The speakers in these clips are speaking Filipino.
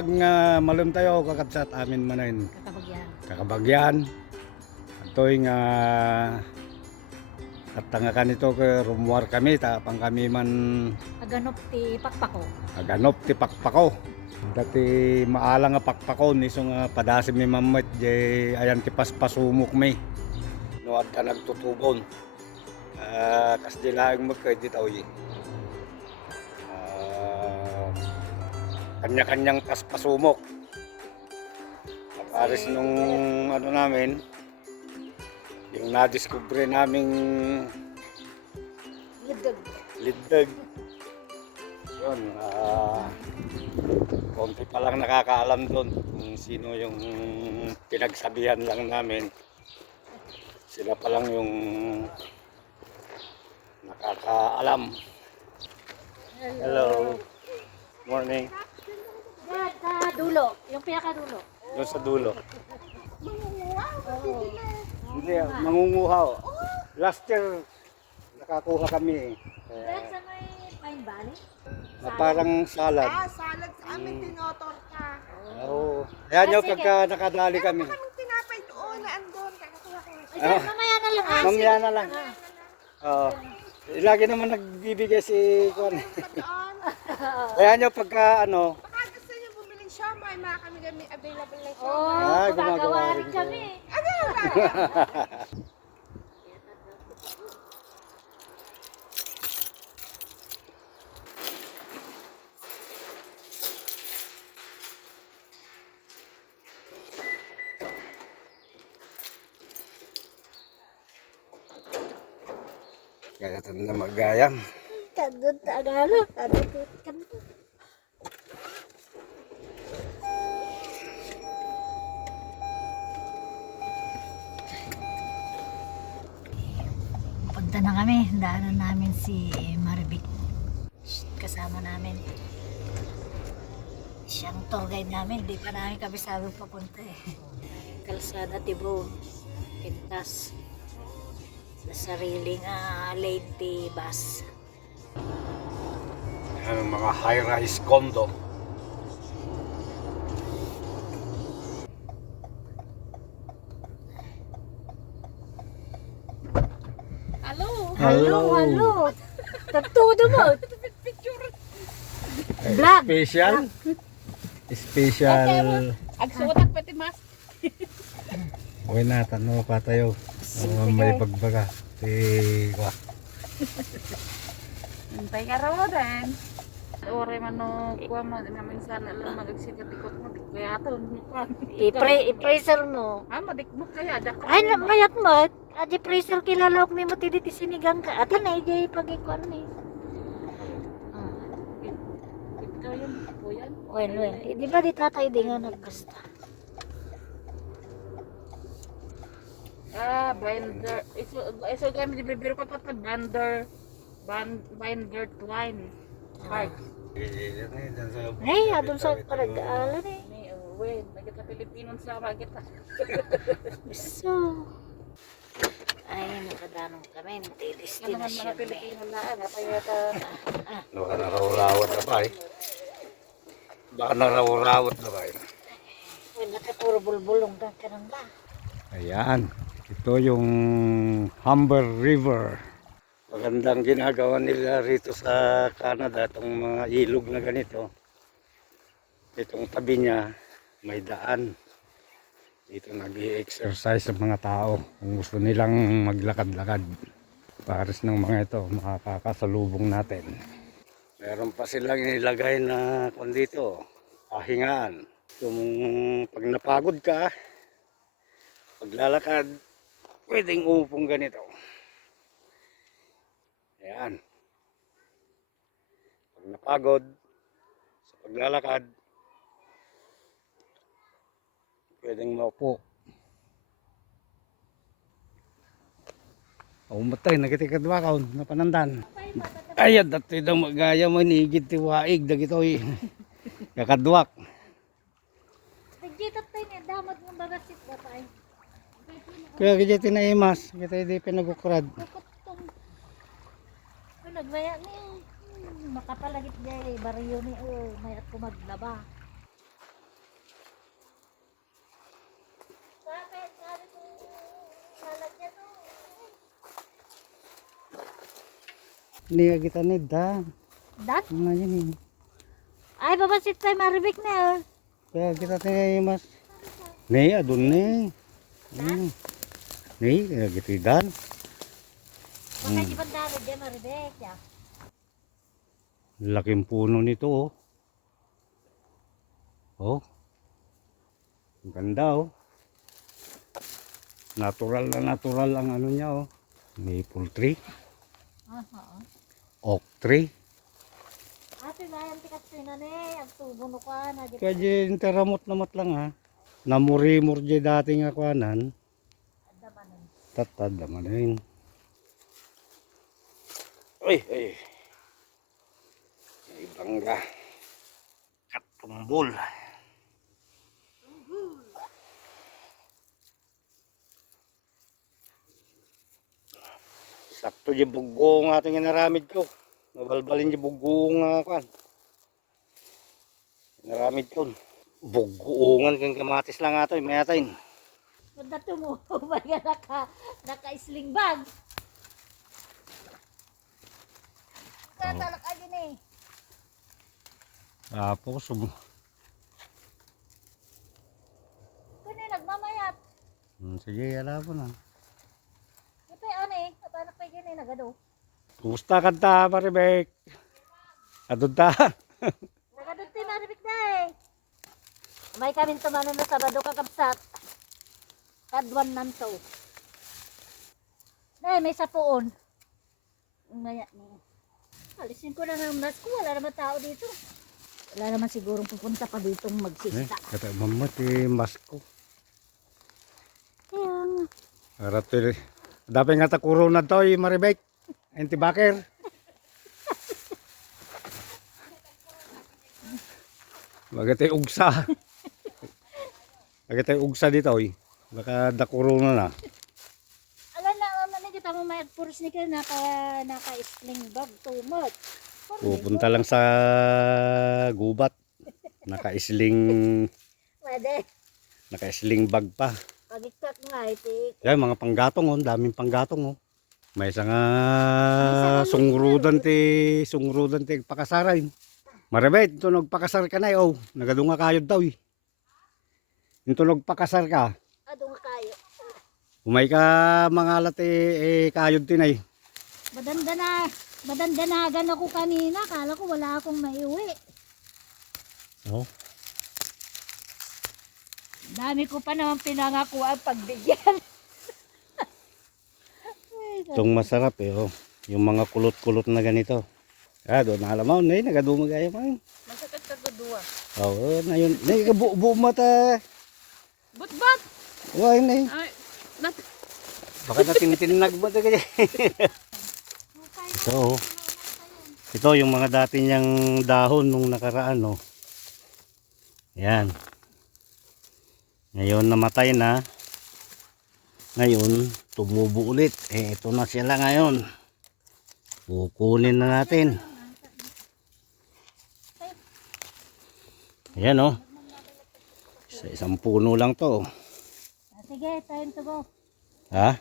naimbag nga malum tayo kakabsat amin manain. Kakabagyan. Atoy nga at tanga kanito ke rumuar kami tapang kami man Aganop ti pakpako. aganop ti pakpako. Dati maalang nga pakpako niso nga padasim ni mamat jay ayan ti paspasumok may. No at ka nagtutubon. Kas di laing magkay di tawyi. Kanya-kanyang paspasumok. Paris nung ano namin, yung nadiskubre naming liddag. Yun, konti pa lang nakakaalam doon kung sino yung pinagsabihan lang namin. Sila pa lang yung nakakaalam. Hello. Morning. Dulo, yung pinakadulo. Doon sa dulo. Oo. Hindi, mangunguha. Last year, nakakuha kami. Dahil sa may Pine Valley? Na parang salad. Salad sa amin, tinotorta. Oo. Ayan nyo pagka nakadali kami. Kaming tinapay doon na andun. Kakakuha ko. Ay, mamaya na lang. Mamaya na lang. Oo. Lagi naman nagbibigay si Kwan. Doon. Ayan nyo pagka ano. Baka gusto niyo bumiling siomay, kami available na Oo, siomay. gumagawa gumagawa rin rin kami. Ano? Kaya na magayang. Kadot, Tagalog. Kadot. Punta na kami. Daanan namin si Maribik. Kasama namin. Siyang tour guide namin. Di pa namin kami sabi papunta eh. Kalsada Tibon. Pintas. Sa sariling lane ti bus. Ayan ang mga high-rise condo. Hello. Tagtudo mo. Vlog. Special. Agsutak pati mas. Okay na, tanong pa tayo. May bagbaga. Kwa. Hintay ka raw din. Ore man no kuha mo namin sana lang magagsikat-ikot mo di kaya to. I-pressure mo. Madikbuk kaya dak. Ay, mayat mo. Adi pressure kilalawak ni mo tiditi sinigang ka. Atan na ijay pag-ikuan ni. Ito yun, po yan. Well. Di ba di tatay di nga nagkasta? Binder. Iso kami di bibiro ko pa binder twine. Park. Ay, adun sa parag-aalan eh. Ni uwi, nagita Pilipino sa magita. So, ay, nakadanong kami. Ano man Destinasyon mga eh. Pilipino na kaya ta Baka naraw-rawat na ba eh. Baka naraw-rawat na ba eh. Well, nakapuro bulbulong ka ng ba? Ayan. Ito yung Humber River. Magandang ginagawa nila rito sa Canada. Itong mga ilog na ganito. Itong tabi niya may daan. Dito nag-i-exercise ang mga tao. Kung gusto nilang maglakad-lakad. Pares ng mga ito makakasalubong natin. Meron pa silang inilagay na kung dito. Pahingaan. Yung pag napagod ka, paglalakad, pwedeng upong ganito. Ayan. Pag napagod sa paglalakad, pwedeng maupo. Umatay, nakitikadwa ka, napanandan. Ay, dati daw magaya mo, nigid ti waig, dagitoy. Kakadwak. Nagkitat tayo niya, damad ng bagasit ba tayo? Kaya kaya tinaimas, kita hindi pinagukrad. Kukutong. Nagmaya ni makapalagit niya bariyo ni mayat ko maglaba. Hindi kita ni da. Dat? Ano yun eh. Ay, babasit tayo maribik na. Kaya kita tayo mas. Nih, adun nih. Nih, kaya gitu dan. Baka di bandara dyan maribik. Ya. Laking puno nito oh. Oh. Ang ganda oh. Natural na natural ang ano niya oh. Maple tree, oak tree. Ate na yan tikas pinane. Ang tubo no ka na. Kaya dyan teramot-namot lang ha. Namurimur dyan dating akwanan. Tatad naman yun. Uy, uy. May bangga. Katumbol. Sakto yung bugong ating inaramid ko. Mabalbalin yung bugong kwan. Inaramid ko. Bugongan kang kamatis lang ato. May atin. Pagka tumubay ka naka-sling bag. Tatalak ka din eh. Tapos, Kunin nagmamayat. sige, alam mo na. Ito ano eh. Tatalak pa yun eh. Nagado. Kumusta ka ta, Maribek? Adun ta? Nagado tayo maribik na eh. May kami tumanon na Sabado kakabsat. Kadwan nanto. May sapuon. Ngaya niya. Alisin ko na ng mas ko. Wala naman tao dito. Wala naman sigurong pupunta pa ditong magsista. Kata mamat masko. Kaya nga. Aratil. Dapat nga ta corona to, Maribek. Antibaker. Magatay ugsa. Magatay ugsa dito, oy. Baka da corona na. Alam na kita mo may puris ni ka naka-sling bag tumot. Pupunta lang sa gubat. Naka-isling Pwede. naka-isling bag pa. Pagikak nga iti. Yan, mga panggatong, oh. Daming panggatong, oh. May isa nga sungrudan ti pakasaray. Maribet, ito nagpakasar ka na, oh. Nagadunga kayod daw, eh. Ito nagpakasar ka. Adong kayo. Umay ka mga alat kayod tinay. Madandanagan ako kanina. Kala ko wala akong maiuwi. Oh. Dami ko pa naman pinangako ang pagbigyan. Itong masarap eh, oh. Yung mga kulot-kulot na ganito. Ah, doon na alam mo, nagadumag ayaw mo. Masakit ka gadua. Oo, na yun. Buo mata. But. Why na yun? Ay, nat. Baka natintinag ba ito kaya? Ito, oh. Ito yung mga dati niyang dahon nung nakaraan, oh. Yan. Ngayon namatay na. Ngayon, tumubo ulit. Ito na sila ngayon. Kukunin na natin. Ayan, oh. Sa isang puno lang to. Sige, time to go. Ha?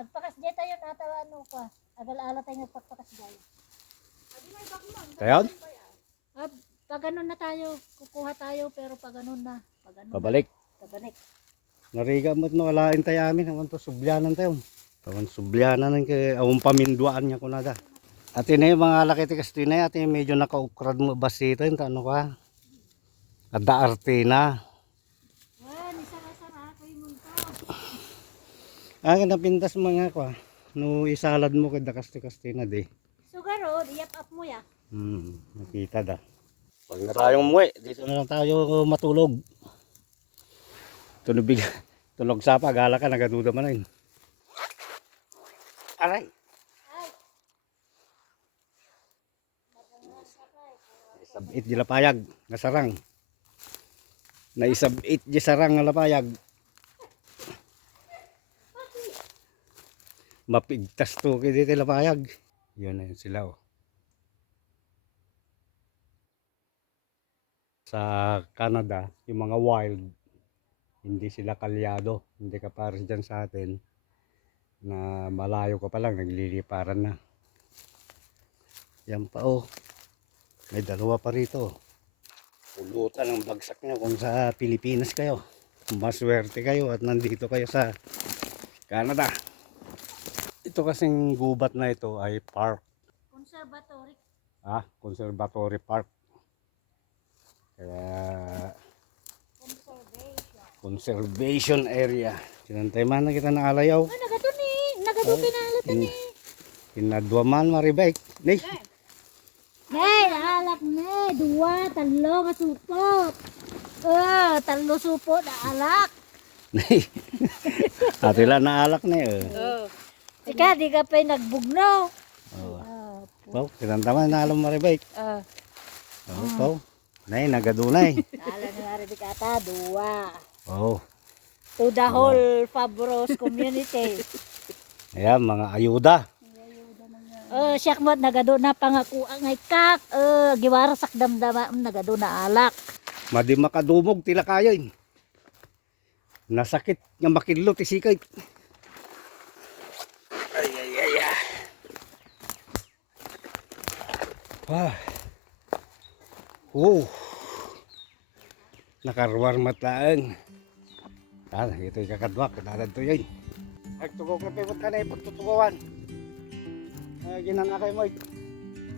Agpakas dyan tayo nata ano pa. Agal-ala tayo nagpagpakas dyan. Tayon? Pag ganun na tayo, kukuha tayo pero pag ganun na. Pabalik. Pabalik. Nariga mo't no, alain tayo amin. Awan to, subyanan tayo. Awan subyanan ng awang paminduan niya kunada. At yun yung mga lakiti kastinay. At yun medyo nakaukrad mo basito. Yung ano ka? Ada artina. Isara-sara ako yung munto. Napintas mga kwa. No, isalad mo kada kasti-kastina di. Sugaro, iyap up mo ya. Nakita da. Pag na tayong umuwi, dito na lang tayo matulog. Tunog sapa, gala ka, nagaduda man na yun. Aray! Isabit di lapayag, nasarang. Naisabit di sarang nga lapayag. Mapigtas to kay dito lapayag. Yun na yun sila, oh. Sa Canada, yung mga wild, hindi sila kalyado. Hindi ka pares dyan sa atin na malayo ka pa lang, nagliliparan na. Yan pa oh. May dalawa pa rito. Pulutan ang bagsak nyo kung sa Pilipinas kayo. Maswerte kayo at nandito kayo sa Canada. Ito kasing gubat na ito ay park. Conservatory. Conservatory Park. Kaya conservation area. Sinantay man na kita ng alayaw. Nagato kinalatan ni. Kinadwaman maribay. Nay. Nay, alak na. 2, 3 nga supot. 3 supot na alak. Nay. Atila na alak na eh. Ika, di ka pa nagbugno. Pau, kinantaman na alam maribay. Pau. Nay, nagadunay. Alam ni Maribik ata, 2. Oh. To the whole Fabros community. Ayan, mga ayuda. Siyak mo, nagado na pangako ang kak. Giwarasak damdama, nagado na alak. Madi makadumog tila kayo. Nasakit nga makidlo ti sikay. Ay. Nakarwar matlaang. Ito yung kakadwak. Kadalad to yun. Nagtugok na pipot ka na ipagtutugawan. Ginana kayo mo.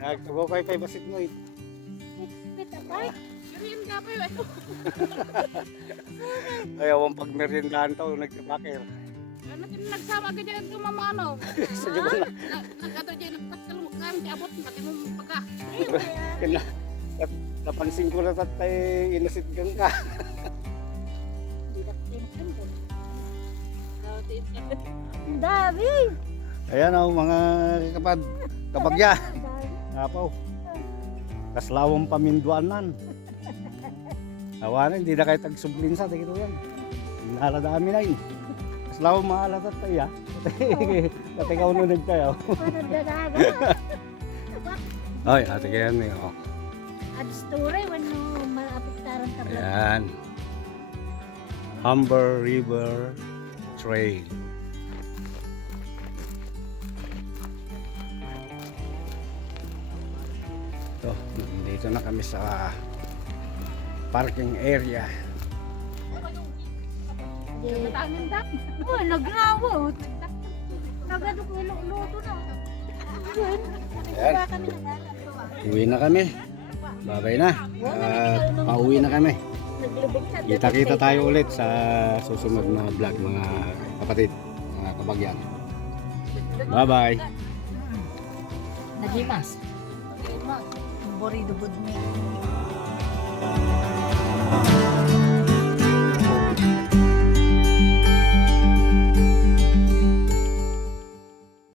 Nagtugok kayo pa basit mo. Yun ka pa yun. Ayaw ang pagmerindahan to. Nagtabakir. Ano nagsama ka dyan ito mamano? Sa diyo na. Nagkato dyan nagpasalumukan. Tiabot pati mong pagka. Napansin ko na tatay inasitgan ka. Ang dami. Ayan o mga kapagya. Apaw. Kaslawang paminduanan. Awanan, hindi na kayo tagsublin sa tigito yan. Naladami na yun. Kaslawang maalat at tayo ya. Kasi ikaw nunod tayo. Ay, ate kaya yan eh. Ad story, wano maapiktaran tabla. Ayan. Humber River Trail. Ito, dito na kami sa parking area. Tangin dak. Nagrawot. Nagado ko luto na. Ayan. Uwi na kami. Babay na. Pauwi na kami. Kita-kita tayo ulit sa susunod na vlog mga kapatid, mga kabagyan. Bye-bye. Nagimas. Borido budmi.